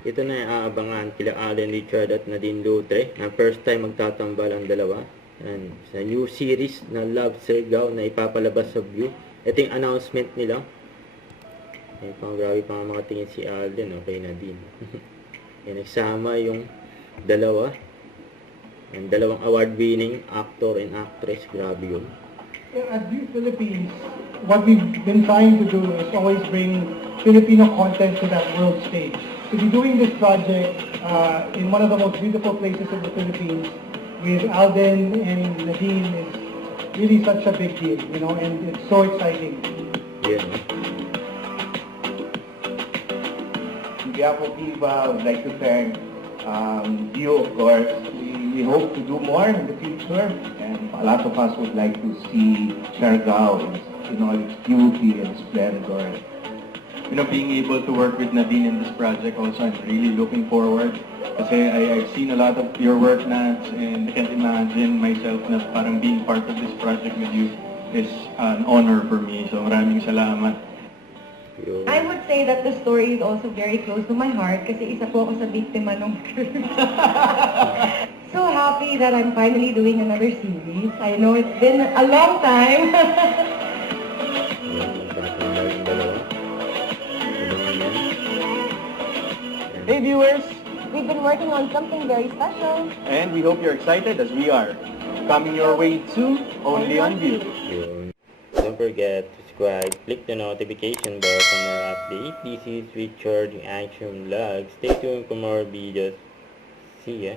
Ito na yung aabangan kila Alden Richard at Nadine Lutre na first time magtatambal ang dalawa. And sa new series na Love Sigaw na ipapalabas sa View. Ito yung announcement nila. Ay, pang grabe pa mga tingin si Alden, okay Nadine. Yan, nagsama yung dalawa. And dalawang award-winning actor and actress. Grabe yun. At View Philippines, what we've been trying to do is always bring Filipino content to that world stage. To be doing this project in one of the most beautiful places in the Philippines with Alden and Nadine is really such a big deal, you know, and it's so exciting. Yeah. On behalf of Viva, I would like to thank you, of course. We hope to do more in the future, and a lot of us would like to see Siargao in all its beauty and splendor. You know, being able to work with Nadine in this project also, I'm really looking forward. Kasi I've seen a lot of your work, Nats, and I can't imagine myself na parang being part of this project with you is an honor for me. So maraming salamat. I would say that the story is also very close to my heart kasi isa po ako sa biktima nung So happy that I'm finally doing another series. I know it's been a long time. Hey viewers! We've been working on something very special. And we hope you're excited as we are. Coming your way soon, only on View. Yun. Don't forget to subscribe, click the notification bell for more updates. This is Richard, yung Action Vlog. Stay tuned for more videos. See ya!